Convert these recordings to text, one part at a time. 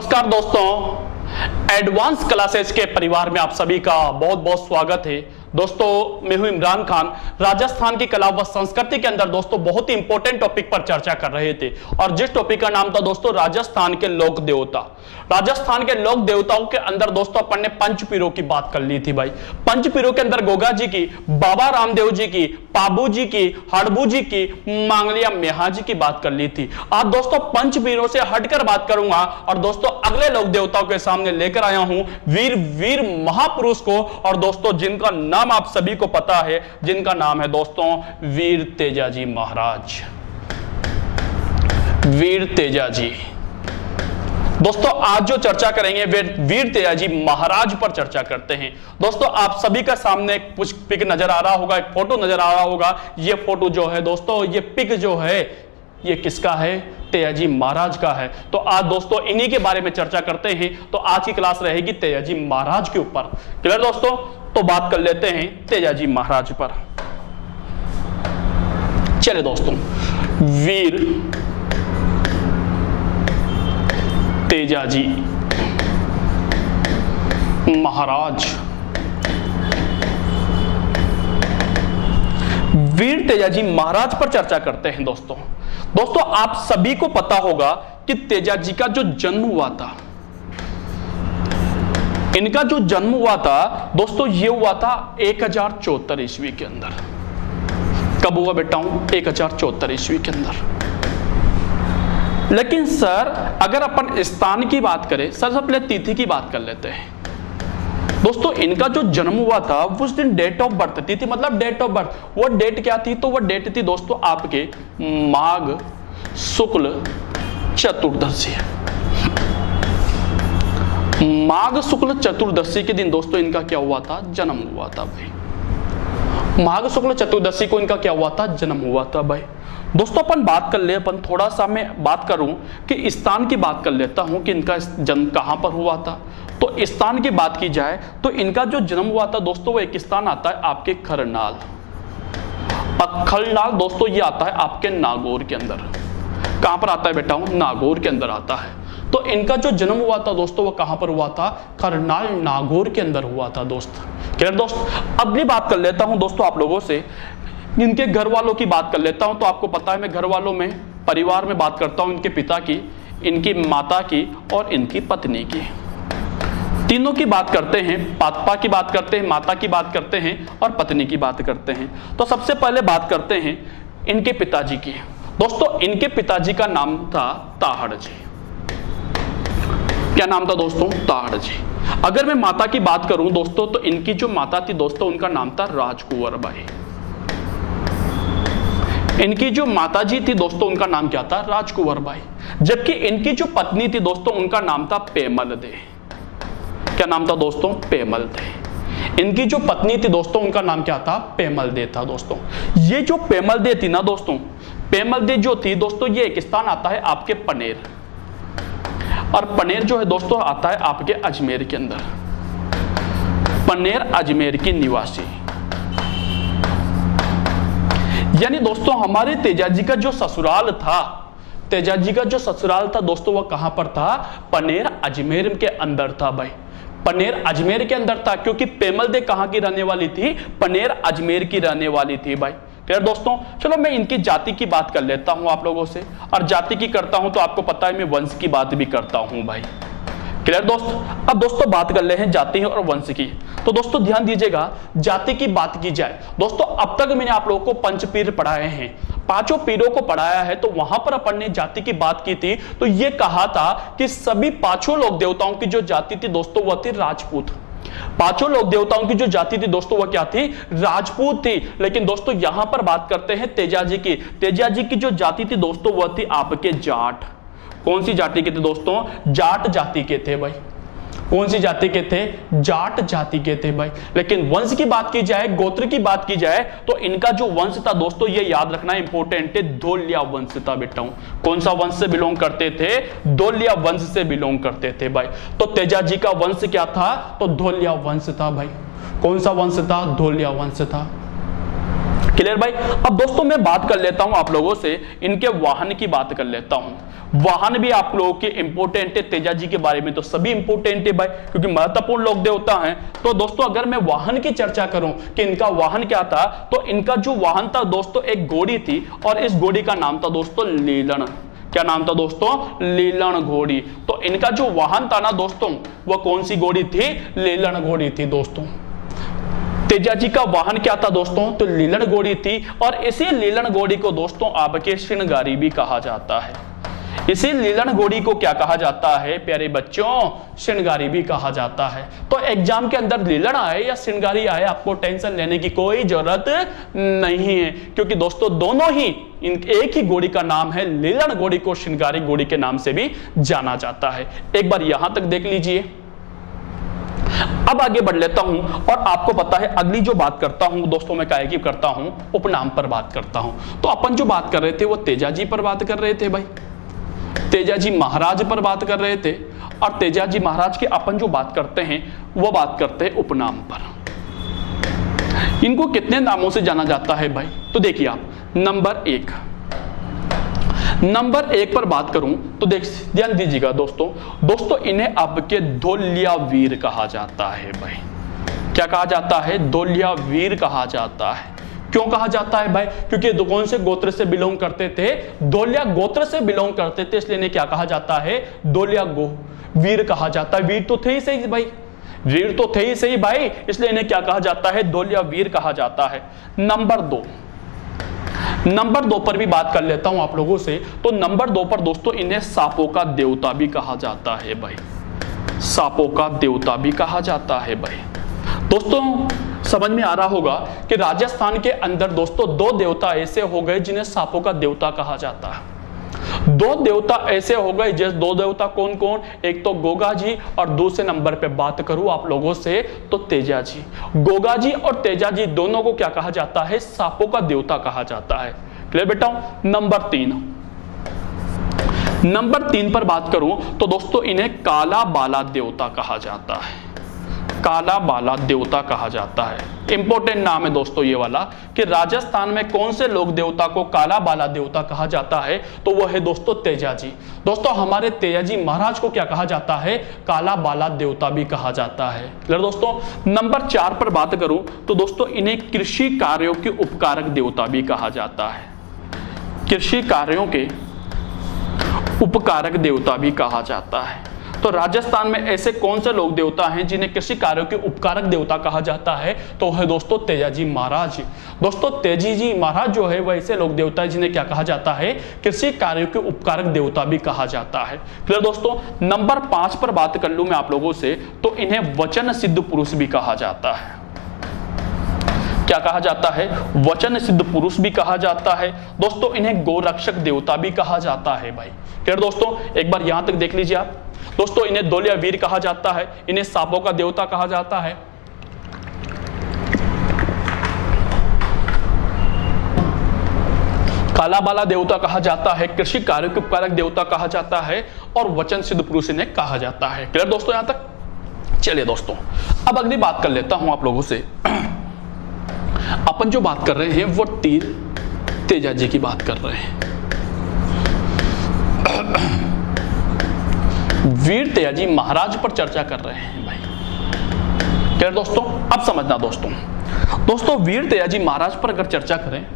नमस्कार दोस्तों, advance classes के परिवार में आप सभी का बहुत बहुत स्वागत है। दोस्तों मैं हूं इमरान खान। राजस्थान की कला व संस्कृति के अंदर दोस्तों बहुत ही इंपॉर्टेंट टॉपिक पर चर्चा कर रहे थे और जिस टॉपिक का नाम था दोस्तों राजस्थान के लोक देवता। राजस्थान के लोक देवताओं के अंदर दोस्तों अपन ने पंच पीरों की बात कर ली थी भाई। पंच पीरों के अंदर गोगा जी की, बाबा रामदेव जी की, पाबू जी की, हड़बू जी की, मांगलिया मेहा जी की बात कर ली थी। आज दोस्तों पंच पीरों से हटकर बात करूंगा और दोस्तों अगले लोक देवताओं के सामने लेकर आया हूं वीर महापुरुष को, और दोस्तों जिनका नाम आप सभी को पता है, जिनका नाम है दोस्तों वीर तेजाजी महाराज। वीर तेजाजी दोस्तों आज जो चर्चा करेंगे वीर तेजाजी महाराज पर चर्चा करते हैं। दोस्तों आप सभी का सामने कुछ पिक नजर आ रहा होगा, एक फोटो नजर आ रहा होगा। ये फोटो जो है दोस्तों, ये पिक जो है ये किसका है? तेजाजी महाराज का है। तो आज दोस्तों इन्हीं के बारे में चर्चा करते हैं। तो आज की क्लास रहेगी तेजाजी महाराज के ऊपर। क्लियर दोस्तों? तो बात कर लेते हैं तेजाजी महाराज पर। चलिए दोस्तों, वीर तेजाजी महाराज। वीर तेजाजी महाराज पर चर्चा करते हैं दोस्तों। दोस्तों आप सभी को पता होगा कि तेजाजी का जो जन्म हुआ था, इनका जो जन्म हुआ था दोस्तों, ये हुआ था 1074 ईस्वी के अंदर। कब हुआ बेटा? 1074 ईस्वी के अंदर। लेकिन सर अगर अपन स्थान की बात करें, सर सबसे पहले तिथि की बात कर लेते हैं। दोस्तों इनका जो जन्म हुआ था उस दिन डेट ऑफ बर्थ, तिथि मतलब डेट ऑफ बर्थ, वो डेट क्या थी? तो वो डेट थी दोस्तों आपके माघ शुक्ल चतुर्दशी। माघ शुक्ल चतुर्दशी के दिन दोस्तों इनका क्या हुआ था? जन्म हुआ था भाई। माघ शुक्ल चतुर्दशी को इनका क्या हुआ था? जन्म हुआ था भाई। दोस्तों अपन बात कर ले, अपन थोड़ा सा मैं बात करूं कि स्थान की बात कर लेता हूं कि इनका जन्म कहां पर हुआ था। तो स्थान की बात की जाए तो इनका जो जन्म हुआ था दोस्तों, वो एक स्थान आता है आपके खरनाल। खरनाल दोस्तों ये आता है आपके नागौर के अंदर। कहां पर आता है बेटा? नागौर के अंदर आता है। तो इनका जो जन्म हुआ था दोस्तों वो कहां पर हुआ था? खरनाल नागौर के अंदर हुआ था दोस्त। क्लियर दोस्त? अगली बात कर लेता हूं दोस्तों आप लोगों से, इनके घर वालों की बात कर लेता हूं। तो आपको पता है मैं घर वालों में, परिवार में बात करता हूं, इनके पिता की, इनकी माता की और इनकी पत्नी की। तीनों की बात करते हैं, पापा की बात करते हैं, माता की बात करते हैं और पत्नी की बात करते हैं। तो सबसे पहले बात करते हैं इनके पिताजी की। दोस्तों इनके पिताजी का नाम था ताहड़ जी। क्या नाम था दोस्तों? ताहड़ जी। अगर मैं माता की बात करूं दोस्तों, तो इनकी जो माता थी दोस्तों उनका नाम था राजकुंवर बाई। इनकी जो माताजी थी दोस्तों उनका नाम क्या था? राजकुंवर बाई। जबकि इनकी जो पत्नी थी दोस्तों उनका नाम था पेमल दे। क्या नाम था दोस्तों? पेमल दे। इनकी जो पत्नी थी दोस्तों उनका नाम क्या था? पेमल दे था दोस्तों। ये जो पेमल दे थी ना दोस्तों, पेमल दे जो थी दोस्तों, ये एक स्थान आता है आपके पनेर, और पनेर जो है दोस्तों आता है आपके अजमेर के अंदर। पनेर अजमेर की निवासी। यानी दोस्तों हमारे तेजाजी का जो ससुराल था, तेजाजी का जो ससुराल था दोस्तों वो कहां पर था? पनेर अजमेर के अंदर था भाई। पनेर अजमेर के अंदर था, क्योंकि पेमल दे कहां की रहने वाली थी? पनेर अजमेर की रहने वाली थी भाई। क्लियर दोस्तों? चलो मैं इनकी जाति की बात कर लेता हूं आप लोगों से, और जाति की करता हूं तो आपको पता है मैं वंश की बात भी करता हूं भाई। क्लियर दोस्त? अब दोस्तों बात कर ले हैं जाति और वंश की। तो दोस्तों ध्यान दीजिएगा, जाति की बात की जाए दोस्तों, अब तक मैंने आप लोगों को पंचपीर पढ़ाए हैं, पांचों पीरों को पढ़ाया है। तो वहां पर अपन ने जाति की बात की थी, तो ये कहा था कि सभी पांचों लोक देवताओं की जो जाति थी दोस्तों वह थी राजपूत। पांचों लोक देवताओं की जो जाति थी दोस्तों वह क्या थी? राजपूत थी। लेकिन दोस्तों यहां पर बात करते हैं तेजाजी की। तेजाजी की जो जाति थी दोस्तों वह थी आपके जाट। कौन सी जाति के थे दोस्तों? जाट जाति के थे भाई। कौन सी जाति के थे? जाट जाति के थे भाई। लेकिन वंश की बात की जाए, गोत्र की बात की जाए, तो इनका जो वंश था दोस्तों ये याद रखना इंपॉर्टेंट है, धोलिया वंश था बेटा। कौन सा वंश से बिलोंग करते थे? धोलिया वंश से बिलोंग करते थे भाई। तो तेजाजी का वंश क्या था? तो धोलिया वंश था भाई। कौन सा वंश था? धोलिया वंश था। क्लियर भाई। अब दोस्तों मैं बात कर लेता हूं आप लोगों से इनके वाहन की बात कर लेता हूं। वाहन भी आप लोगों के इंपोर्टेंट है, तेजाजी के बारे में तो सभी इंपोर्टेंट है भाई, क्योंकि महत्वपूर्ण लोक देवता हैं। तो दोस्तों अगर मैं वाहन की चर्चा करूं कि इनका वाहन क्या था, तो इनका जो वाहन था दोस्तों एक घोड़ी थी, और इस घोड़ी का नाम था दोस्तों लीलन। क्या नाम था दोस्तों? लीलन घोड़ी। तो इनका जो वाहन था ना दोस्तों, वह कौन सी घोड़ी थी? लीलन घोड़ी थी दोस्तों। तेजाजी का वाहन क्या था दोस्तों? तो लीलन घोड़ी थी, और इसी लीलन घोड़ी को दोस्तों आपके श्रृंगारी भी कहा जाता है। इसी लीलन घोड़ी को क्या कहा जाता है प्यारे बच्चों? श्रृंगारी भी कहा जाता है। तो एग्जाम के अंदर लीलन आए या श्रृंगारी आए, आपको टेंशन लेने की कोई जरूरत नहीं है, क्योंकि दोस्तों दोनों ही एक ही घोड़ी का नाम है। लीलन घोड़ी को श्रृंगारी घोड़ी के नाम से भी जाना जाता है। एक बार यहां तक देख लीजिए। अब आगे बढ़ लेता हूं, और आपको पता है अगली जो बात करता हूं दोस्तों मैं क्या करता हूं? उपनाम पर बात करता हूं। तो अपन जो बात कर रहे थे वो तेजाजी पर बात कर रहे थे भाई, तेजाजी महाराज पर बात कर रहे थे, और तेजाजी महाराज की अपन जो बात करते हैं वो बात करते हैं उपनाम पर। इनको कितने नामों से जाना जाता है भाई? तो देखिए आप, नंबर एक पर बात करूं तो ध्यान दीजिएगा दोस्तों इन्हें आपके धोलिया वीर कहा जाता है भाई। क्या कहा जाता है? धोलिया वीर कहा जाता है। क्यों कहा जाता है भाई? क्योंकि कौन से गोत्र से बिलोंग करते थे? धोलिया गोत्र से बिलोंग करते थे, इसलिए इन्हें क्या कहा जाता है? धोलिया वीर कहा जाता है। वीर तो थे ही सही भाई, वीर तो थे ही सही भाई, इसलिए इन्हें क्या कहा जाता है? धोलिया वीर कहा जाता है। नंबर 2 पर भी बात कर लेता हूं आप लोगों से। तो नंबर 2 पर दोस्तों इन्हें सांपों का देवता भी कहा जाता है भाई, सांपों का देवता भी कहा जाता है भाई। दोस्तों समझ में आ रहा होगा कि राजस्थान के अंदर दोस्तों 2 देवता ऐसे हो गए जिन्हें सांपों का देवता कहा जाता है। 2 देवता ऐसे हो गए, जैसे 2 देवता कौन कौन? एक तो गोगा जी, और दूसरे नंबर पे बात करूं आप लोगों से तो तेजाजी। गोगा जी और तेजाजी दोनों को क्या कहा जाता है? सांपों का देवता कहा जाता है। क्लियर बेटा? नंबर 3 पर बात करूं तो दोस्तों इन्हें काला बाला देवता कहा जाता है, काला बाला देवता कहा जाता है। इंपॉर्टेंट नाम है दोस्तों ये वाला, कि राजस्थान में कौन से लोक देवता को काला बाला देवता कहा जाता है? तो वो है दोस्तों तेजाजी। दोस्तों हमारे तेजाजी महाराज को क्या कहा जाता है? काला बाला देवता भी कहा जाता है। क्लियर दोस्तों? नंबर 4 पर बात करूं तो दोस्तों इन्हें कृषि कार्यों के उपकारक देवता भी कहा जाता है, कृषि कार्यों के उपकारक देवता भी कहा जाता है। तो राजस्थान में ऐसे कौन से लोक देवता हैं जिन्हें कृषि कार्यों के उपकारक देवता कहा जाता है? तो है दोस्तों तेजाजी महाराज। दोस्तों तेजाजी महाराज जो है वह ऐसे लोक देवता है जिन्हें क्या कहा जाता है? कृषि कार्यों के उपकारक देवता भी कहा जाता है। क्लियर दोस्तों? नंबर 5 पर बात कर लूं मैं आप लोगों से तो इन्हें वचन सिद्ध पुरुष भी कहा जाता है। क्या कहा जाता है? वचन सिद्ध पुरुष भी कहा जाता है। दोस्तों इन्हें गोरक्षक देवता भी कहा जाता है भाई। क्लियर दोस्तों? एक बार यहां तक देख लीजिए आप। दोस्तों इन्हें धोलिया वीर कहा जाता है, इन्हें सांपों का देवता कहा जाता है, काला बाला देवता कहा जाता है, कृषि कार्यों के उपकारक देवता कहा जाता है, और वचन सिद्ध पुरुष इन्हें कहा जाता है। क्लियर दोस्तों यहां तक? चलिए दोस्तों अब अगली बात कर लेता हूं आप लोगों से। अपन जो बात कर रहे हैं वो तीर तेजाजी की बात कर रहे हैं। वीर तेजाजी महाराज पर चर्चा कर रहे हैं भाई। क्लियर दोस्तों? अब समझना दोस्तों वीर तेजाजी महाराज पर अगर चर्चा करें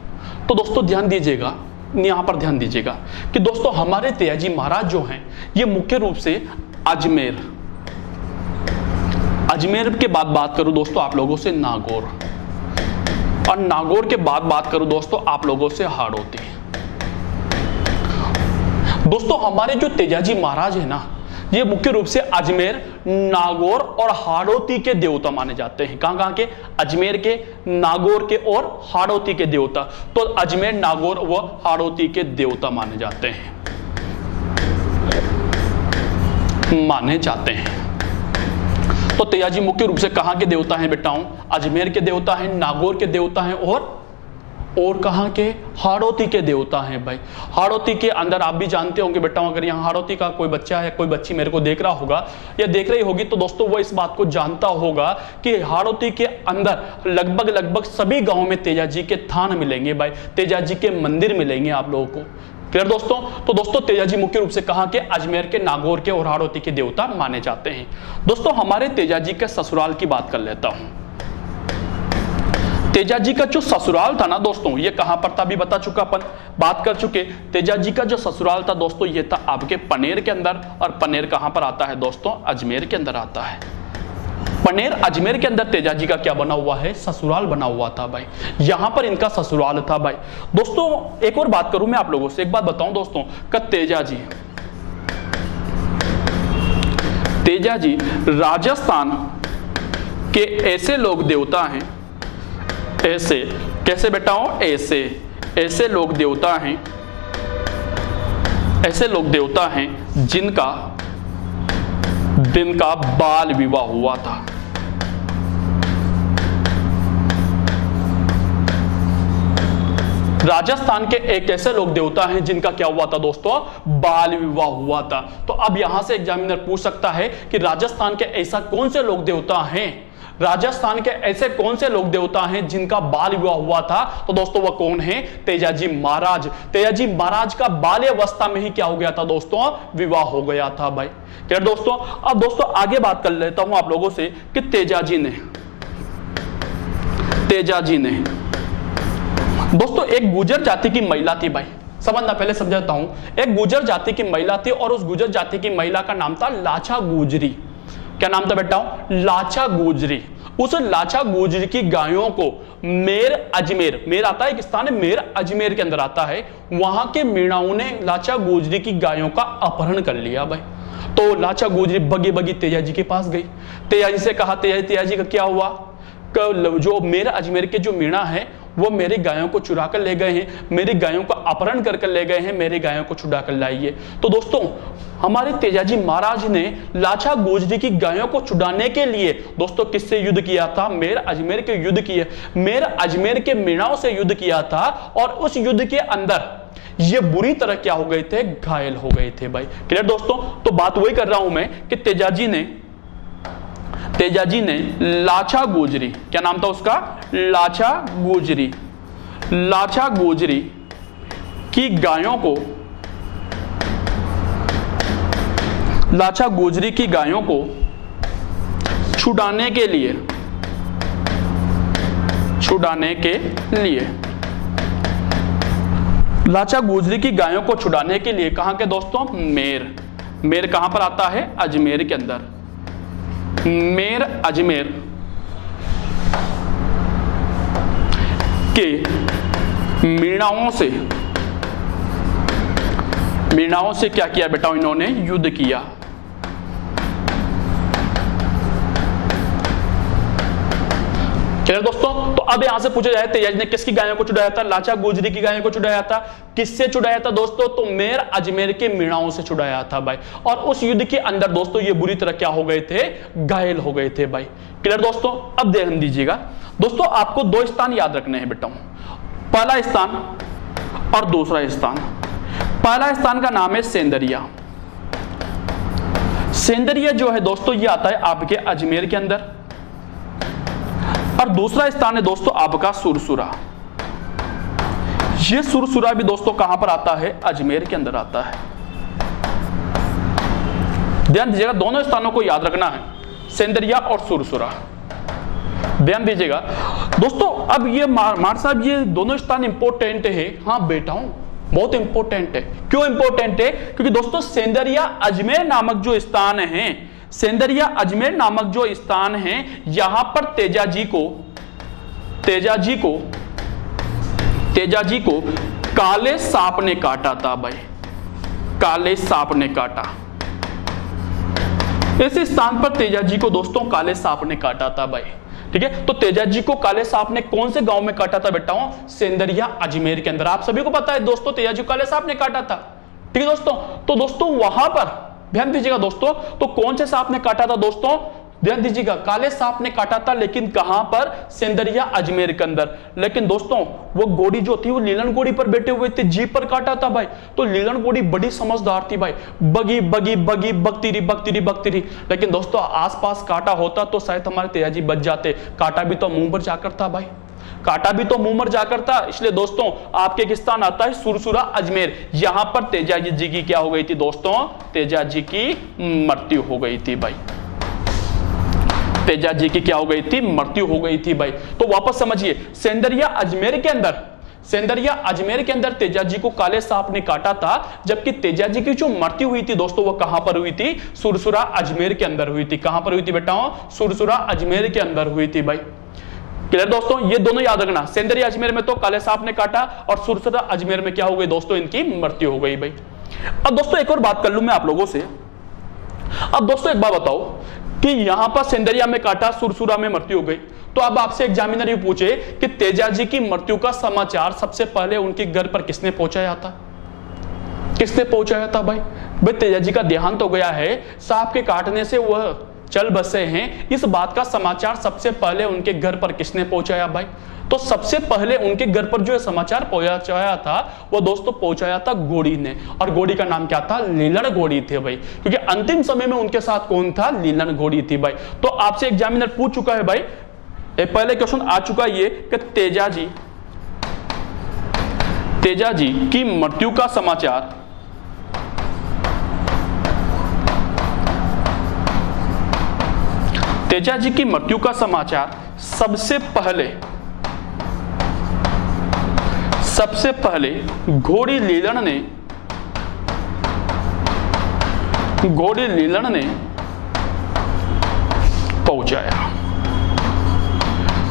तो दोस्तों ध्यान दीजिएगा, यहां पर ध्यान दीजिएगा कि दोस्तों हमारे तेजाजी महाराज जो हैं ये मुख्य रूप से अजमेर के बाद बात करूं दोस्तों आप लोगों से नागौर, और नागौर के बाद बात करूं दोस्तों आप लोगों से हाड़ौती। दोस्तों हमारे जो तेजाजी महाराज है ना ये मुख्य रूप से अजमेर, नागौर और हाड़ौती के देवता माने जाते हैं। कहां के? अजमेर के, नागौर के और हाड़ौती के देवता। तो अजमेर, नागौर व हाड़ौती के देवता माने जाते हैं। तो तेजाजी मुख्य रूप से कहां के देवता हैं बेटाओं? अजमेर के देवता हैं, नागौर के देवता हैं और और कहाँ के? हाड़ौती के देवता हैं भाई। हाड़ौती के अंदर आप भी जानते होंगे बेटा, अगर यहाँ हाड़ौती का कोई बच्चा है, कोई बच्ची मेरे को देख रहा होगा या देख रही होगी, तो दोस्तों वो इस बात को जानता होगा कि हाड़ौती के अंदर लगभग सभी गाँव में तेजाजी के थान मिलेंगे भाई, तेजाजी के मंदिर मिलेंगे आप लोगों को। क्लियर दोस्तों? तो दोस्तों तेजाजी मुख्य रूप से कहाँ के? अजमेर के, नागौर के और हाड़ौती के देवता माने जाते हैं। दोस्तों हमारे तेजाजी के ससुराल की बात कर लेता हूं। तेजाजी का जो ससुराल था ना दोस्तों, ये कहां पर था भी बता चुका, अपन बात कर चुके। तेजाजी का जो ससुराल था दोस्तों, ये था आपके पनेर के अंदर। और पनेर कहां पर आता है दोस्तों? अजमेर के अंदर आता है। पनेर अजमेर के अंदर तेजाजी का क्या बना हुआ है? ससुराल बना हुआ था भाई। यहां पर इनका ससुराल था भाई। दोस्तों एक और बात करूं मैं आप लोगों से, एक बात बताऊं दोस्तों, कि तेजाजी राजस्थान के ऐसे लोग देवता हैं, ऐसे कैसे बेटा हो? ऐसे लोग देवता हैं, ऐसे लोग देवता हैं जिनका बाल विवाह हुआ था। राजस्थान के एक ऐसे लोग देवता हैं जिनका क्या हुआ था दोस्तों? बाल विवाह हुआ था। तो अब यहां से एग्जामिनर पूछ सकता है कि राजस्थान के ऐसा कौन से लोग देवता हैं, राजस्थान के ऐसे कौन से लोग देवता हैं जिनका बाल विवाह हुआ था? तो दोस्तों वह कौन है? तेजाजी महाराज। तेजाजी महाराज का बाल्यावस्था में ही क्या हो गया था दोस्तों? विवाह हो गया था भाई। क्लियर दोस्तों? अब दोस्तों आगे बात कर लेता हूं आप लोगों से कि तेजाजी ने दोस्तों एक गुर्जर जाति की महिला थी भाई, समझना, पहले समझाता हूं। एक गुर्जर जाति की महिला थी और उस गुर्जर जाति की महिला का नाम था लाछा गुजरी। क्या नाम था बेटा? लाछा गुजरी। उस लाछा गुजरी की गायों को मेर अजमेर, मेर आता है एक स्थान है, मेर अजमेर के अंदर आता है, वहां के मीणाओं ने लाछा गुजरी की गायों का अपहरण कर लिया भाई। तो लाछा गुजरी बगी तेजाजी के पास गई, तेजाजी से कहा, तेजाजी का क्या हुआ? जो मेर अजमेर के जो मीणा है वो मेरी गायों को चुरा कर ले गए हैं, मेरी गायों का अपहरण कर ले गए हैं, मेरी गायों को छुड़ा कर लाइए। तो दोस्तों हमारे तेजाजी महाराज ने लाछा गुजरी की गायों को छुड़ाने के लिए दोस्तों किससे युद्ध किया था? मेर अजमेर के युद्ध किए, मेर अजमेर के मीणाओं से युद्ध किया था। और उस युद्ध के अंदर ये बुरी तरह क्या हो गए थे? घायल हो गए थे भाई। क्लियर दोस्तों? तो बात वही कर रहा हूं मैं कि तेजाजी ने लाछा गुजरी, क्या नाम था उसका? लाछा गुजरी की गायों को, लाछा गुजरी की गायों को छुड़ाने के लिए लाछा गुजरी की गायों को छुड़ाने के लिए कहां के दोस्तों? मेर कहां पर आता है? अजमेर के अंदर। मेर अजमेर के मीणाओं से क्या किया बेटा? इन्होंने युद्ध किया। चलिए दोस्तों, तो अब यहां से पूछा जाए तेजाजी ने किसकी गायों को छुड़ाया था? लाछा गुजरी की गायों को छुड़ाया था। किससे छुड़ाया था दोस्तों? तो मेर अजमेर के मीणाओं से छुड़ाया था भाई। और उस युद्ध के अंदर दोस्तों ये बुरी तरह क्या हो गए थे? घायल हो गए थे भाई। क्लियर दोस्तों? अब ध्यान दीजिएगा दोस्तों, आपको दो स्थान याद रखने हैं बेटा, पहला स्थान और दूसरा स्थान। पहला स्थान का नाम है सेंदरिया। सेंदरिया जो है दोस्तों ये आता है आपके अजमेर के अंदर। और दूसरा स्थान है दोस्तों आपका सुरसुरा। ये सुरसुरा भी दोस्तों कहां पर आता है? अजमेर के अंदर आता है। ध्यान दीजिएगा, दोनों स्थानों को याद रखना है, सेंदरिया और सुरसुरा। ध्यान दीजिएगा दोस्तों। अब ये मार साहब ये दोनों स्थान इंपॉर्टेंट है। हाँ बेटा हूं, बहुत इंपॉर्टेंट है। क्यों इंपॉर्टेंट है? क्योंकि दोस्तों सेंदरिया अजमेर नामक जो स्थान है, सेंदरिया अजमेर नामक जो स्थान है, यहां पर तेजाजी को काले सांप ने काटा था भाई। काले सांप ने काटा, इस स्थान पर तेजाजी को दोस्तों काले सांप ने काटा था भाई। ठीक है, तो तेजाजी को काले सांप ने कौन से गांव में काटा था बेटा? सेंदरिया अजमेर के अंदर। आप सभी को पता है दोस्तों तेजाजी को काले सांप ने काटा था। ठीक है दोस्तों, तो दोस्तों वहां पर ध्यान दीजिएगा दोस्तों, तो कौन से सांप ने काटा था दोस्तों? ध्यान दीजिएगा, काले सांप ने काटा था, लेकिन कहां पर? सेंदरिया अजमेर के अंदर। लेकिन दोस्तों वो घोड़ी जो थी वो लीलन घोड़ी पर बैठे हुए थे, जीप पर काटा था भाई। तो लीलन घोड़ी बड़ी समझदार थी भाई, बगी बगी बगी बकती रही। लेकिन दोस्तों आसपास काटा होता तो शायद हमारे तेजाजी बच जाते। काटा भी तो मुंह पर जाकर था भाई, काटा भी तो मुंह पर जाकर था। इसलिए दोस्तों आपके एक स्थान आता है सुरसुरा अजमेर, यहां पर तेजाजी जी की क्या हो गई थी दोस्तों? तेजाजी की मृत्यु हो गई थी भाई, तेजाजी की क्या हो गई थी? मृत्यु हो गई थी भाई। तो वापस समझिए, सेंदरिया अजमेर के अंदर तेजाजी को काले सांप ने काटा था, जबकि तेजाजी की जो मृत्यु हुई थी दोस्तों वो कहां पर हुई थी? सुरसुरा अजमेर के अंदर हुई थी। कहां पर हुई थी बेटा? सुरसुरा अजमेर के अंदर हुई थी भाई। क्लियर दोस्तों? ये दोनों याद रखना, सेंदरिया अजमेर में तो काले सांप ने काटा और सुरसुरा अजमेर में क्या हो गई दोस्तों? इनकी मृत्यु हो गई भाई। अब दोस्तों एक और बात कर लूं मैं आप लोगों से। अब दोस्तों एक बात बताओ कि यहां पर सेंदरिया में काटा, सुरसुरा में मृत्यु हो गई, तो अब आपसे एग्जामिनर ये पूछे कि तेजाजी की मृत्यु का समाचार सबसे पहले उनके घर पर किसने पहुंचाया था? किसने पहुंचाया था भाई? तेजाजी का देहांत हो गया है, सांप के काटने से वह चल बसे हैं, इस बात का समाचार सबसे पहले उनके घर पर किसने पहुंचाया भाई? तो सबसे पहले उनके घर पर जो समाचार पहुंचाया था वो दोस्तों पहुंचाया था घोड़ी ने, और घोड़ी का नाम क्या था? लीलन घोड़ी थे भाई, क्योंकि अंतिम समय में उनके साथ कौन था? लीलन घोड़ी थी भाई। तो आपसे एग्जामिनर पूछ चुका है भाई, पहले क्वेश्चन आ चुका है ये कि तेजाजी की मृत्यु का समाचार तेजाजी की मृत्यु का समाचार सबसे पहले घोड़ी लीलन ने पहुंचाया।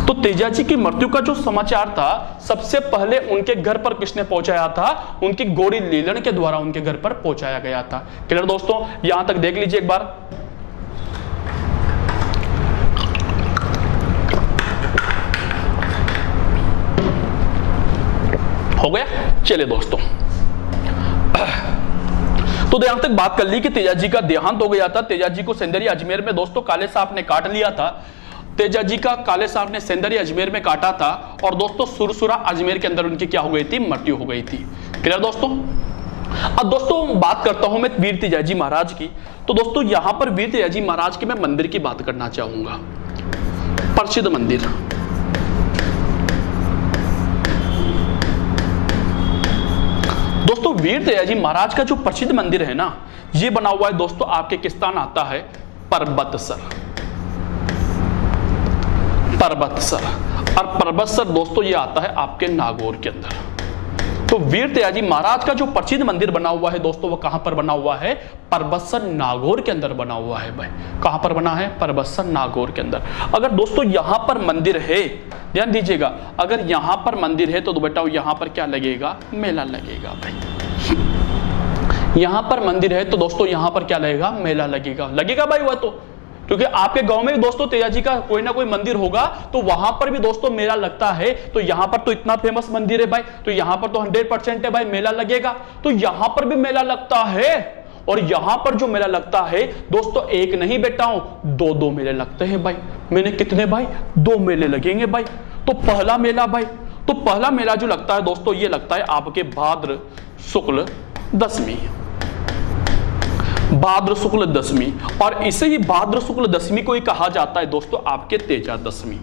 तो तेजाजी की मृत्यु का जो समाचार था सबसे पहले उनके घर पर किसने पहुंचाया था? उनकी घोड़ी लीलन के द्वारा उनके घर पर पहुंचाया गया था। क्लियर दोस्तों? यहां तक देख लीजिए एक बार। हो गया? चलिए दोस्तों, तो यहां तक बात कर ली कि तेजाजी का देहांत हो गया था। तेजाजी को सेंदरिया अजमेर में दोस्तों काले सांप ने काट लिया था। तेजाजी का काले सांप ने सेंदरिया अजमेर में काटा था, और दोस्तों सुरसुरा अजमेर के अंदर उनकी क्या हो गई थी? मृत्यु हो गई थी। क्लियर दोस्तों? अब दोस्तों बात करता हूं मैं वीर तेजाजी महाराज की। तो दोस्तों यहां पर वीर तेजाजी महाराज के मैं मंदिर की बात करना चाहूंगा, प्रसिद्ध मंदिर। दोस्तों वीर तेजाजी महाराज का जो प्रसिद्ध मंदिर है ना, ये बना हुआ है दोस्तों आपके किस स्थान आता है? परबतसर। और परबतसर दोस्तों ये आता है आपके नागौर के अंदर। तो वीर तेजाजी महाराज का जो प्रसिद्ध मंदिर बना हुआ है दोस्तों वो कहां पर बना हुआ है? परबतसर नागौर के अंदर बना हुआ है भाई। कहां पर बना है? परबतसर नागौर के अंदर। अगर दोस्तों यहां पर मंदिर है, ध्यान दीजिएगा, अगर यहां पर मंदिर है तो बेटा यहां पर क्या लगेगा? मेला लगेगा भाई। यहां पर मंदिर है तो दोस्तों यहां पर क्या लगेगा? मेला लगेगा भाई। वह तो क्योंकि आपके गांव में भी दोस्तों तेजाजी का कोई ना कोई मंदिर होगा, तो वहां पर भी दोस्तों मेला लगता है। तो यहां पर तो इतना फेमस मंदिर है भाई, तो यहां पर तो 100% है भाई मेला लगेगा। तो यहां पर भी मेला लगता है, और यहां पर जो मेला लगता है दोस्तों एक नहीं बेटाओं, दो मेले लगते हैं भाई। मैंने कितने भाई? 2 मेले लगेंगे भाई। तो पहला मेला भाई, तो पहला मेला जो लगता है दोस्तों ये लगता है आपके भाद्र शुक्ल दशमी, और इसे ही भाद्र शुक्ल दशमी को ही कहा जाता है दोस्तों आपके तेजा दशमी।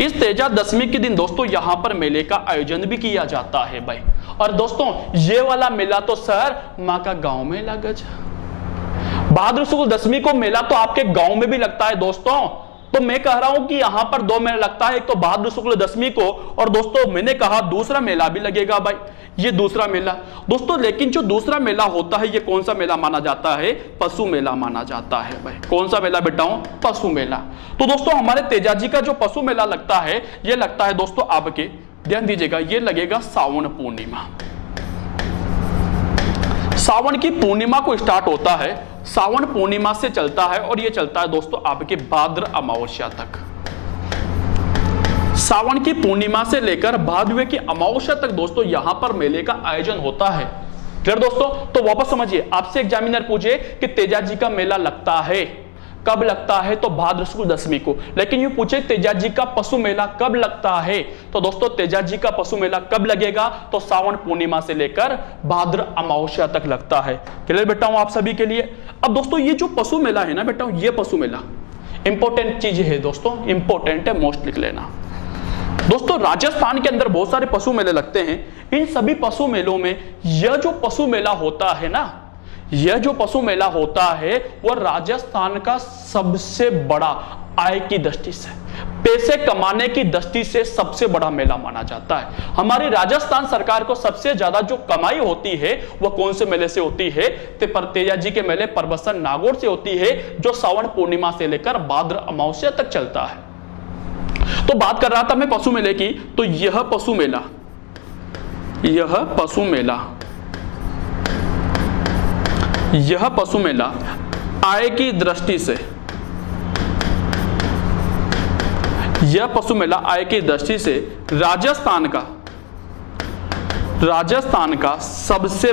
इस तेजा दशमी के दिन दोस्तों यहां पर मेले का आयोजन भी किया जाता है भाई। और दोस्तों ये वाला मेला तो सर मां का गांव में लगा। भाद्र शुक्ल दशमी को मेला तो आपके गांव में भी लगता है दोस्तों। तो मैं कह रहा हूं कि यहां पर 2 मेला लगता है, एक तो भाद्र शुक्ल दशमी को, और दोस्तों मैंने कहा दूसरा मेला भी लगेगा भाई, ये दूसरा मेला दोस्तों। लेकिन जो दूसरा मेला होता है ये कौन सा मेला माना जाता है? पशु मेला माना जाता है भाई। कौन सा मेला बेटाओं? पशु मेला। तो दोस्तों हमारे तेजाजी का जो पशु मेला लगता है ये लगता है दोस्तों आपके, ध्यान दीजिएगा, ये लगेगा सावन पूर्णिमा। सावन की पूर्णिमा को स्टार्ट होता है, सावन पूर्णिमा से चलता है, और ये चलता है दोस्तों आपके भाद्र अमावस्या तक। सावन की पूर्णिमा से लेकर भादवे की अमावस्या तक दोस्तों यहां पर मेले का आयोजन होता है। क्लियर दोस्तों? तो वापस समझिए, आपसे एग्जामिनर पूछे कि तेजाजी का मेला लगता है, कब लगता है, तो भाद्र शुक्ल दशमी को। लेकिन यूं पूछे तेजाजी का पशु मेला कब लगता है, तो दोस्तों तेजाजी का पशु मेला कब लगेगा, तो सावन पूर्णिमा से लेकर भाद्र अमावस्या तक लगता है। क्लियर बेटा हूं आप सभी के लिए। अब दोस्तों ये जो पशु मेला है ना बेटा, ये पशु मेला इंपॉर्टेंट चीज है दोस्तों, इंपॉर्टेंट है, मोस्ट लिख लेना दोस्तों। राजस्थान के अंदर बहुत सारे पशु मेले लगते हैं। इन सभी पशु मेलों में यह जो पशु मेला होता है ना, यह जो पशु मेला होता है वह राजस्थान का सबसे बड़ा आय की दृष्टि से, पैसे कमाने की दृष्टि से सबसे बड़ा मेला माना जाता है। हमारी राजस्थान सरकार को सबसे ज्यादा जो कमाई होती है वह कौन से मेले से होती है, तेजाजी के मेले परबसन नागौर से होती है, जो सावन पूर्णिमा से लेकर भाद्र अमावस्या तक चलता है। तो बात कर रहा था मैं पशु मेले की, तो यह पशु मेला, यह पशु मेला, यह पशु मेला आय की दृष्टि से, यह पशु मेला आय की दृष्टि से राजस्थान का सबसे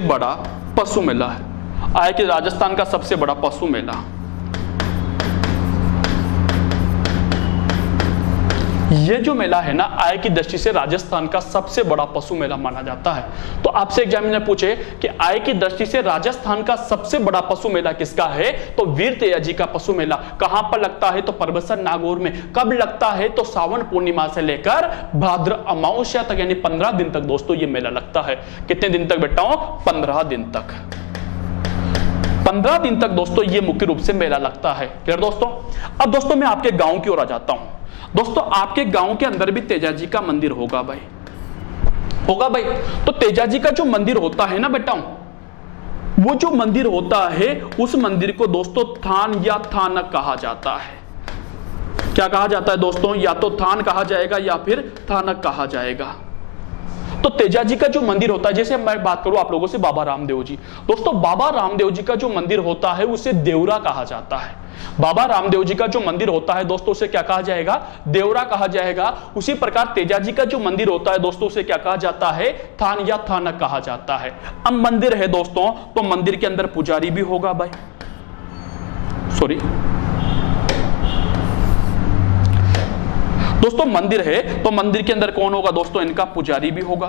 बड़ा पशु मेला है। आय के राजस्थान का सबसे बड़ा पशु मेला, यह जो मेला है ना, आय की दृष्टि से राजस्थान का सबसे बड़ा पशु मेला माना जाता है। तो आपसे एग्जामिनर पूछे कि आय की दृष्टि से राजस्थान का सबसे बड़ा पशु मेला किसका है, तो वीर तेजाजी का पशु मेला कहां पर लगता है, तो परबसन नागौर में। कब लगता है, तो सावन पूर्णिमा से लेकर भाद्र अमावस्या तक, यानी 15 दिन तक दोस्तों ये मेला लगता है। कितने दिन तक बेटा, 15 दिन तक, 15 दिन तक दोस्तों ये मुख्य रूप से मेला लगता है। क्लियर दोस्तों। अब दोस्तों मैं आपके गांव की ओर आ जाता हूं। दोस्तों आपके गांव के अंदर भी तेजाजी का मंदिर होगा भाई, होगा भाई। तो तेजाजी का जो मंदिर होता है ना बेटा, वो जो मंदिर होता है उस मंदिर को दोस्तों थान या थानक कहा जाता है। क्या कहा जाता है दोस्तों, या तो थान कहा जाएगा या फिर थानक कहा जाएगा। तो तेजाजी का जो मंदिर होता है, जैसे मैं बात करूं आप लोगों से बाबा रामदेव जी, दोस्तों बाबा रामदेव जी का जो मंदिर होता है उसे देवरा कहा जाता है। बाबा रामदेव जी का जो मंदिर होता है दोस्तों उसे क्या कहा जाएगा, देवरा कहा जाएगा। उसी प्रकार तेजाजी का जो मंदिर होता है दोस्तों उसे क्या कहा जाता है, थान या थानक कहा जाता है। अब मंदिर है दोस्तों, तो मंदिर के अंदर पुजारी भी होगा भाई, सॉरी दोस्तों मंदिर है तो मंदिर के अंदर कौन होगा दोस्तों, इनका पुजारी भी होगा।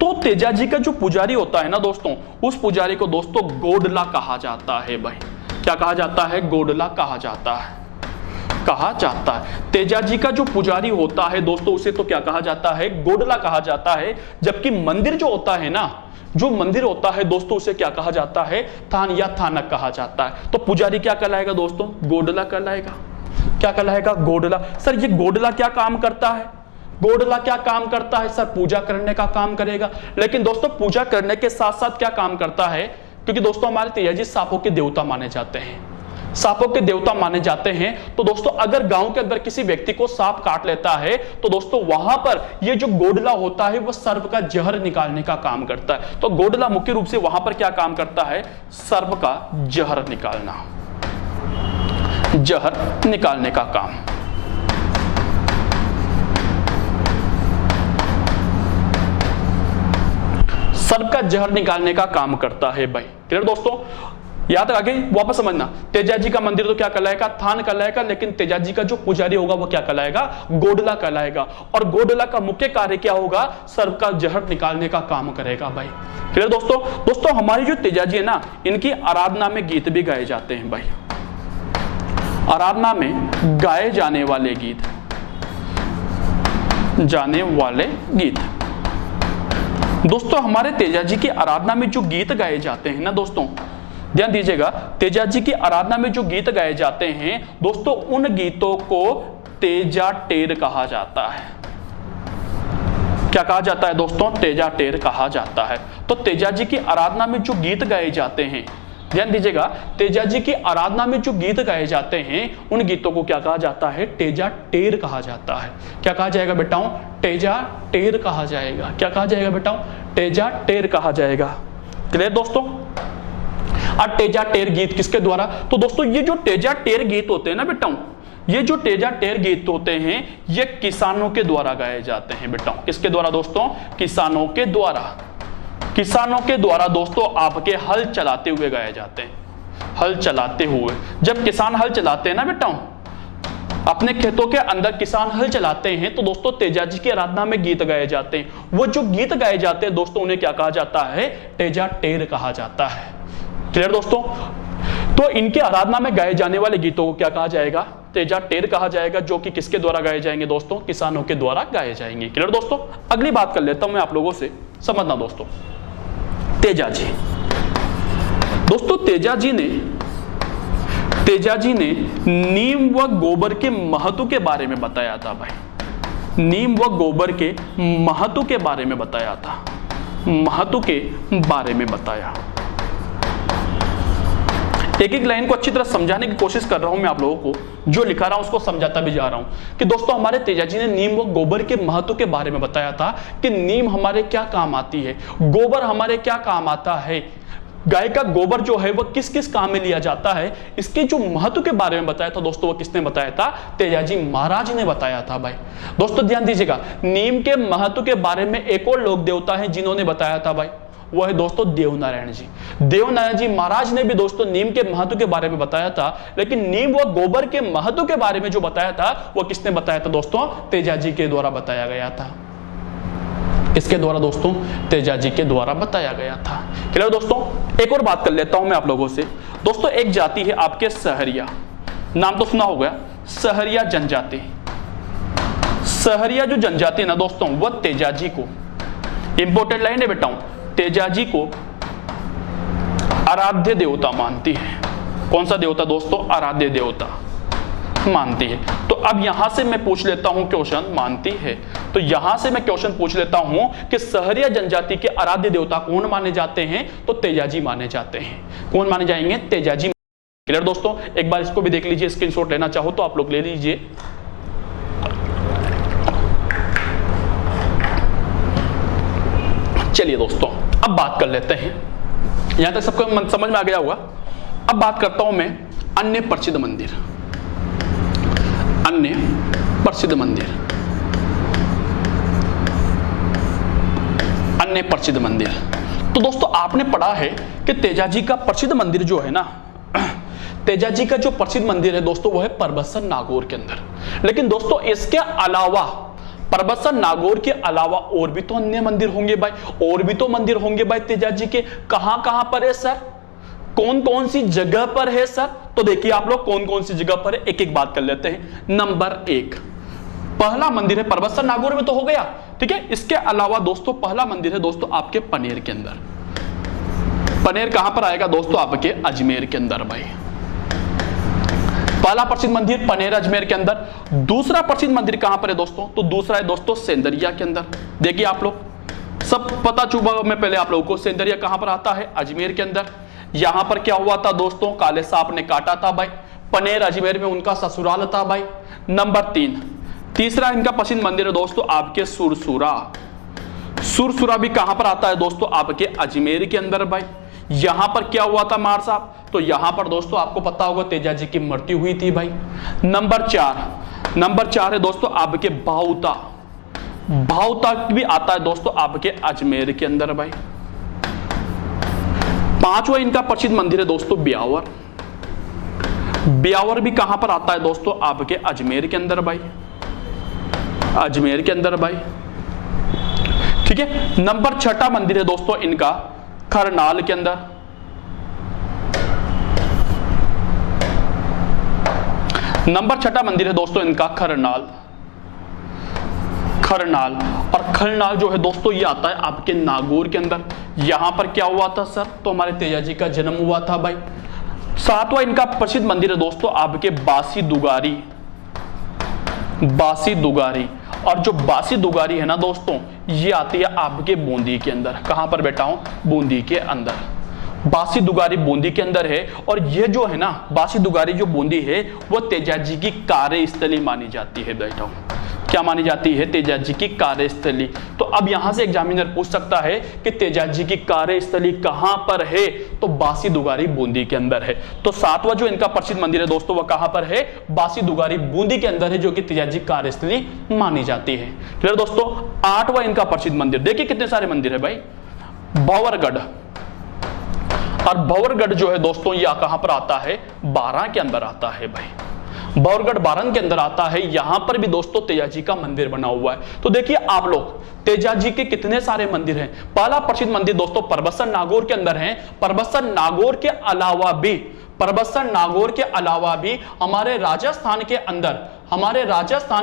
तो तेजाजी का जो पुजारी होता है ना दोस्तों, उस पुजारी को दोस्तों गोडला कहा जाता है भाई। क्या कहा जाता है, गोडला कहा जाता है, कहा जाता है। तेजाजी का जो पुजारी होता है दोस्तों उसे तो क्या कहा जाता है, गोडला कहा जाता है। जबकि मंदिर जो होता है ना, जो मंदिर होता है दोस्तों उसे क्या कहा जाता है, थान या थानक कहा जाता है। तो पुजारी क्या कहलाएगा दोस्तों, गोडला कहलाएगा। क्या कहलाएगा, गोडला। सर ये गोडला क्या काम करता है, गोडला क्या काम करता है, सर पूजा करने का काम करेगा। लेकिन दोस्तों पूजा करने के साथ साथ क्या काम करता है, क्योंकि दोस्तों हमारे तेजाजी सांपों के देवता माने जाते हैं, सांपों के देवता माने जाते हैं। तो दोस्तों अगर गांव के अंदर किसी व्यक्ति को सांप काट लेता है तो दोस्तों वहां पर ये जो गोडला होता है वो सर्प का जहर निकालने का काम करता है। तो गोडला मुख्य रूप से वहां पर क्या काम करता है, सर्प का जहर निकालना, जहर निकालने का काम। सर्प का जहर निकालने का काम करता है भाई। क्लियर दोस्तों, याद आगे वापस समझना। तेजाजी का मंदिर तो क्या कहलाएगा, थान कहलाएगा। लेकिन तेजाजी का जो पुजारी होगा वो क्या कहलाएगा, गोडला कहलाएगा। और गोडला का मुख्य कार्य क्या होगा, सर्प का जहर निकालने का काम करेगा भाई। क्लियर दोस्तों। दोस्तों हमारी जो तेजाजी है ना, इनकी आराधना में गीत भी गाए जाते हैं भाई। आराधना में गाए जाने वाले गीत, दोस्तों हमारे तेजाजी की आराधना में जो गीत गाए जाते हैं ना दोस्तों, ध्यान दीजिएगा, तेजाजी की आराधना में जो गीत गाए जाते हैं दोस्तों, उन गीतों को तेजा टेर कहा जाता है। क्या कहा जाता है दोस्तों, तेजा टेर कहा जाता है। तो तेजाजी की आराधना में जो गीत गाए जाते हैं, ध्यान दीजिएगा, तेजाजी की आराधना में जो गीत गाए जाते हैं उन गीतों को क्या कहा जाता है, तेजा टेर कहा जाता है। क्या कहा जाएगा बेटाओं, तेजा टेर कहा जाएगा। क्या कहा जाएगा बेटाओं, तेजा टेर कहा जाएगा। क्लियर दोस्तों। अब तेजा टेर गीत किसके द्वारा, तो दोस्तों ये जो तेजा टेर गीत होते हैं ना बेटाओं, ये जो तेजा टेर गीत होते हैं ये किसानों के द्वारा गाए जाते हैं बेटाओं। किसके द्वारा दोस्तों, किसानों के द्वारा। किसानों के द्वारा दोस्तों आपके हल चलाते हुए गाए जाते हैं। हल चलाते हुए। जब किसान हल चलाते हैं ना बेटा, अपने खेतों के अंदर किसान हल चलाते हैं, तो दोस्तों तेजाजी की आराधना में गीत गाए जाते हैं। वो जो गीत गाए जाते हैं दोस्तों, उन्हें क्या कहा जाता है? तेजा टेर कहा जाता है। क्लियर दोस्तों? तो इनके आराधना में गाए जाने वाले गीतों को क्या कहा जाएगा? तेजा टेर कहा जाएगा, जो कि किसके द्वारा गाए जाएंगे दोस्तों? किसानों के द्वारा गाए जाएंगे। क्लियर दोस्तों? अगली बात कर लेता हूं मैं आप लोगों से, समझना दोस्तों। तेजाजी दोस्तों, तेजाजी ने नीम व गोबर के महत्व के बारे में बताया था भाई। नीम व गोबर के महत्व के बारे में बताया था, महत्व के बारे में बताया। एक एक लाइन को अच्छी तरह समझाने की कोशिश कर रहा हूं मैं आप लोगों को, जो लिखा रहा हूं उसको समझाता भी जा रहा हूं कि दोस्तों हमारे तेजाजी ने नीम व गोबर के महत्व के बारे में बताया था कि नीम हमारे क्या काम आती है, गोबर हमारे क्या काम आता है, गाय का गोबर जो है वह किस किस काम में लिया जाता है, इसके जो महत्व के बारे में बताया था दोस्तों, वो किसने बताया था? तेजाजी महाराज ने बताया था भाई। दोस्तों ध्यान दीजिएगा, नीम के महत्व के बारे में एक और लोक देवता है जिन्होंने बताया था भाई, वो है दोस्तों देवनारायण जी। देवनारायण जी महाराज ने भी दोस्तों नीम के महत्व के बारे में बताया था, लेकिन नीम व गोबर के महत्व के बारे में जो बताया था वो किसने बताया था दोस्तों? तेजाजी के द्वारा बताया गया था। इसके द्वारा दोस्तों? तेजाजी के द्वारा बताया गया था। क्लियर दोस्तों? एक और बात कर लेता हूं मैं आप लोगों से दोस्तों। एक जाति है आपके सहरिया, नाम तो सुना होगा, सहरिया जनजाति। सहरिया जो जनजाति है ना दोस्तों, वह तेजाजी को, इंपोर्टेंट लाइन है बेटा, तेजाजी को आराध्य देवता मानती है। कौन सा देवता दोस्तों? आराध्य देवता मानती है। तो अब यहां से मैं पूछ लेता हूं क्वेश्चन, मानती है, तो यहां से मैं क्वेश्चन पूछ लेता हूं कि सहरिया जनजाति के आराध्य देवता कौन माने जाते हैं? तो तेजाजी माने जाते हैं। कौन माने जाएंगे? तेजाजी। क्लियर दोस्तों? एक बार इसको भी देख लीजिए, स्क्रीनशॉट लेना चाहो तो आप लोग ले लीजिए। चलिए दोस्तों, अब बात कर लेते हैं, यहां तक सबको समझ में आ गया होगा। अब बात करता हूं मैं अन्य प्रसिद्ध मंदिर, अन्य प्रसिद्ध मंदिर, अन्य प्रसिद्ध मंदिर। तो दोस्तों आपने पढ़ा है कि तेजाजी का प्रसिद्ध मंदिर जो है ना, तेजाजी का जो प्रसिद्ध मंदिर है दोस्तों, वो है परबतसर नागौर के अंदर। लेकिन दोस्तों इसके अलावा, परबतसर नागौर के अलावा और भी तो अन्य मंदिर होंगे भाई, और भी तो मंदिर होंगे भाई तेजाजी के। कहां कहां पर है सर? कौन कौन सी जगह पर है सर? तो देखिए आप लोग कौन कौन सी जगह पर है, एक एक बात कर लेते हैं। नंबर 1 पहला मंदिर है परबतसर नागौर में, तो हो गया, ठीक है। इसके अलावा दोस्तों पहला मंदिर है दोस्तों आपके पनेर के अंदर। पनेर कहां पर आएगा दोस्तों? आपके अजमेर के अंदर भाई। पहला प्रसिद्ध मंदिर पनेर अजमेर के अंदर। दूसरा प्रसिद्ध मंदिर कहां पर है दोस्तों? तो दूसरा है दोस्तों सेंदरिया के अंदर। देखिए आप लोग सब पता चुका मैं पहले आप लोगों को, सेंदरिया कहां पर आता है? अजमेर के अंदर। यहां पर क्या हुआ था दोस्तों? काले सांप ने काटा था भाई। पनेर अजमेर में उनका ससुराल था भाई। नंबर 3, तीसरा इनका प्रसिद्ध मंदिर है दोस्तों आपके सुरसुरा। सुरसुरा भी कहां पर आता है दोस्तों? आपके अजमेर के अंदर भाई। यहां पर क्या हुआ था मार साहब? तो यहां पर दोस्तों आपको पता होगा तेजाजी की मृत्यु हुई थी भाई। नंबर 4 है दोस्तों आपके बाहुता। बाहुता भी आता है दोस्तों आपके अजमेर के अंदर भाई। 5वां इनका प्रसिद्ध मंदिर है दोस्तों ब्यावर। ब्यावर भी कहां पर आता है दोस्तों? आपके अजमेर के अंदर भाई, अजमेर के अंदर भाई, ठीक है। नंबर 6 मंदिर है दोस्तों इनका खरनाल के अंदर। नंबर 6 मंदिर है दोस्तों इनका खरनाल। खरनाल और खरनाल जो है दोस्तों ये आता है आपके नागौर के अंदर। यहां पर क्या हुआ था सर? तो हमारे तेजाजी का जन्म हुआ था भाई। 7वां इनका प्रसिद्ध मंदिर है दोस्तों आपके बासी दुगारी। बासी दुगारी, और जो बासी दुगारी है ना दोस्तों, ये आती है आपके बूंदी के अंदर। कहां पर बैठा हूं? बूंदी के अंदर। बासी दुगारी बूंदी के अंदर है। और ये जो है ना बासी दुगारी जो बूंदी है, वो तेजाजी की कार्यस्थली मानी जाती है बैठा हूं। क्या मानी जाती है? तेजाजी की कार्यस्थली। तो अब यहां से एग्जामिनर पूछ सकता है कि तेजाजी की कार्यस्थली कहां पर है? तो बासी दुगारी बूंदी के अंदर है। तो 7वां जो इनका प्रसिद्ध मंदिर है दोस्तों, वह कहां पर है? बासी दुगारी बूंदी के अंदर है, जो कि तेजाजी कार्यस्थली मानी जाती है। क्लियर दोस्तों? 8वां इनका प्रसिद्ध मंदिर, देखिए कितने सारे मंदिर है भाई। बावरगढ़, और भंवरगढ़ जो है दोस्तों ये कहां पर आता है, बारां के अंदर आता है भाई। भंवरगढ़ बारां के अंदर आता है। यहां पर भी दोस्तों तेजाजी का मंदिर बना हुआ है। तो देखिए आप लोग, तेजाजी के कितने सारे मंदिर हैं। पहला प्रसिद्ध मंदिर दोस्तों परबतसर नागौर के अंदर है। परबतसर नागौर के अलावा भी, परबतसर नागौर के अलावा भी हमारे राजस्थान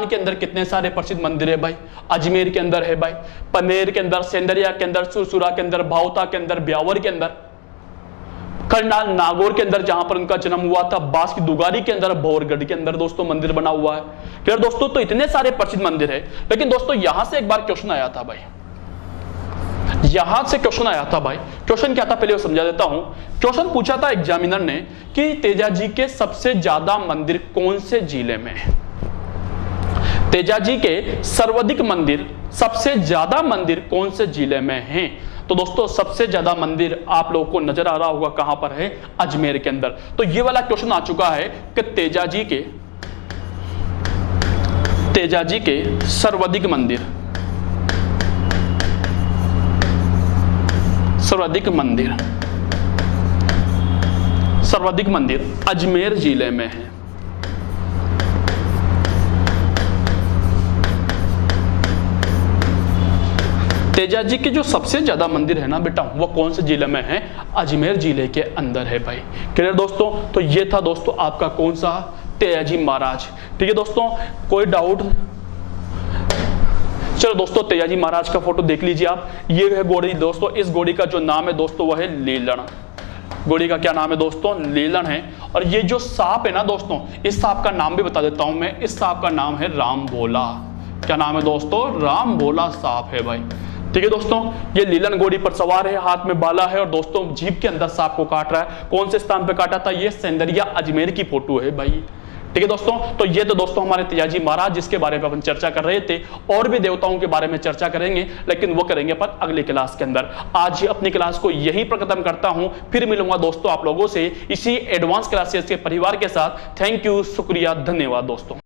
के अंदर कितने सारे प्रसिद्ध मंदिर है भाई। अजमेर के अंदर है भाई, पनेर के अंदर, सेंदरिया के अंदर, सुरसुरा के अंदर, भावता के अंदर, ब्यावर के अंदर, करनाल नागौर के अंदर जहां पर उनका जन्म हुआ था, बास की दुगारी के अंदर, भंवरगढ़ के अंदर दोस्तों मंदिर बना हुआ है। क्लियर दोस्तों। तो इतने सारे प्रसिद्ध मंदिर है। लेकिन दोस्तों यहां से एक बार क्वेश्चन आया था भाई, यहां से क्वेश्चन आया था भाई। क्वेश्चन क्या था पहले वो समझा देता हूं। क्वेश्चन पूछा था एग्जामिनर ने कि तेजाजी के सबसे ज्यादा मंदिर कौन से जिले में है। तेजाजी के सर्वाधिक मंदिर, सबसे ज्यादा मंदिर कौन से जिले में हैं। तो दोस्तों सबसे ज्यादा मंदिर आप लोगों को नजर आ रहा होगा कहां पर है, अजमेर के अंदर। तो ये वाला क्वेश्चन आ चुका है कि तेजाजी के सर्वाधिक मंदिर अजमेर जिले में है। तेजाजी के जो सबसे ज्यादा मंदिर है ना बेटा, वो कौन से जिले में है, अजमेर जिले के अंदर है भाई। क्लियर दोस्तों। तो ये था दोस्तों आपका कौन सा, तेजाजी महाराज। ठीक है दोस्तों, कोई डाउट। चलो दोस्तों तेजाजी महाराज का फोटो देख लीजिए आप। ये है घोड़ी दोस्तों। इस घोड़ी का जो नाम है दोस्तों वह है लीलन। घोड़ी का क्या नाम है दोस्तों, लीलन है। और ये जो सांप है ना दोस्तों, इस सांप का नाम भी बता देता हूं मैं। इस सांप का नाम है राम भोला। क्या नाम है दोस्तों, राम भोला सांप है भाई। ठीक है दोस्तों, ये लीलन घोड़ी पर सवार है, हाथ में बाला है और दोस्तों जीभ के अंदर सांप को काट रहा है। कौन से स्थान पे काटा था, ये सेंदरिया अजमेर की फोटो है भाई। ठीक है दोस्तों। तो ये तो दोस्तों हमारे तेजाजी महाराज जिसके बारे में अपन चर्चा कर रहे थे। और भी देवताओं के बारे में चर्चा करेंगे, लेकिन वो करेंगे अपन अगले क्लास के अंदर। आज अपनी क्लास को यहीं पर खत्म करता हूं। फिर मिलूंगा दोस्तों आप लोगों से इसी एडवांस क्लासेस के परिवार के साथ। थैंक यू, शुक्रिया, धन्यवाद दोस्तों।